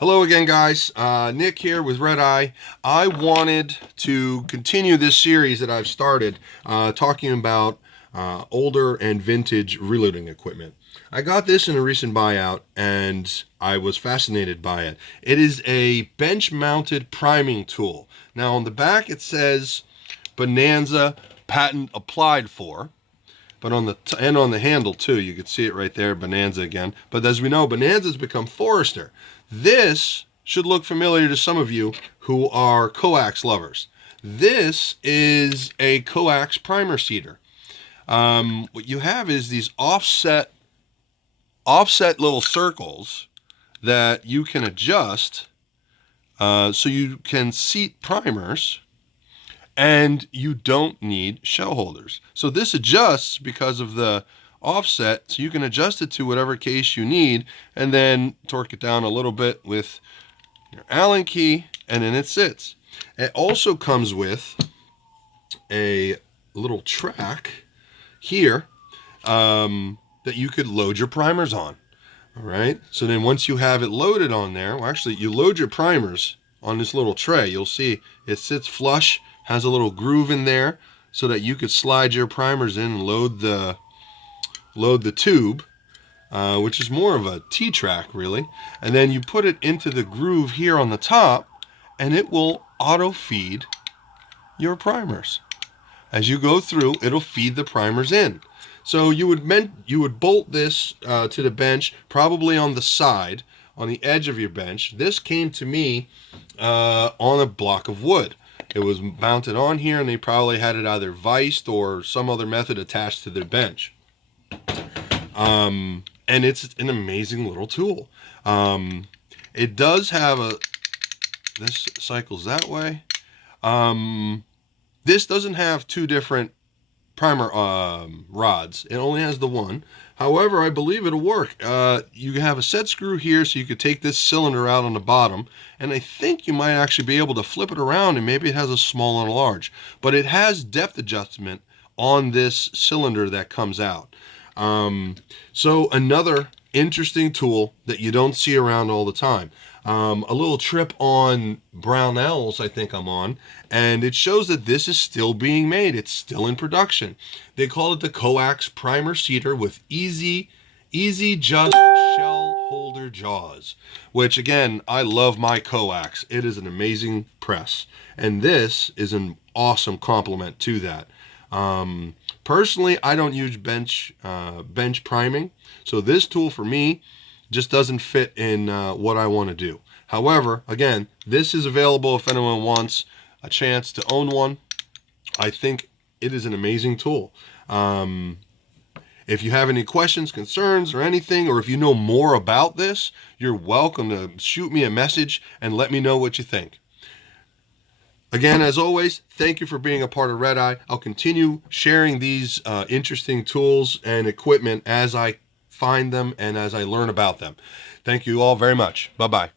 Hello again, guys. Nick here with Red Eye. I wanted to continue this series that I've started talking about older and vintage reloading equipment. I got this in a recent buyout and I was fascinated by it. It is a bench mounted priming tool. Now on the back it says Bonanza patent applied for. But on the and on the handle too, you can see it right there, Bonanza again. But as we know, Bonanza's become Forester. This should look familiar to some of you who are coax lovers. This is a coax primer seeder. What you have is these offset little circles that you can adjust so you can seat primers, and you don't need shell holders. So this adjusts because of the offset, so you can adjust it to whatever case you need and then torque it down a little bit with your Allen key, and then it sits. It also comes with a little track here that you could load your primers on. All right, so then once you have it loaded on there, well, actually you load your primers on this little tray. You'll see it sits flush, has a little groove in there so that you could slide your primers in and load the tube, which is more of a T-track really, and then you put it into the groove here on the top and it will auto feed your primers. As you go through, it'll feed the primers in. So you would bolt this to the bench, probably on the side, on the edge of your bench. This came to me on a block of wood. It was mounted on here, and they probably had it either viced or some other method attached to their bench. And it's an amazing little tool. It does have this cycles that way. This doesn't have two different primer rods. It only has the one. However, I believe it'll work. You have a set screw here, so you could take this cylinder out on the bottom, and I think you might actually be able to flip it around, and maybe it has a small and a large. But it has depth adjustment on this cylinder that comes out. So another interesting tool that you don't see around all the time. A little trip on Brown Owls I think I'm on, and it shows that this is still being made. It's still in production. They call it the coax primer seeder with easy just shell holder jaws, which again, I love my coax. It is an amazing press, and this is an awesome complement to that. Personally, I don't use bench priming, so this tool for me just doesn't fit in what I want to do. However, again, this is available if anyone wants a chance to own one. I think it is an amazing tool. If you have any questions, concerns, or anything, or if you know more about this, you're welcome to shoot me a message and let me know what you think. Again, as always, thank you for being a part of Red Eye. I'll continue sharing these interesting tools and equipment as I find them and as I learn about them. Thank you all very much. Bye-bye.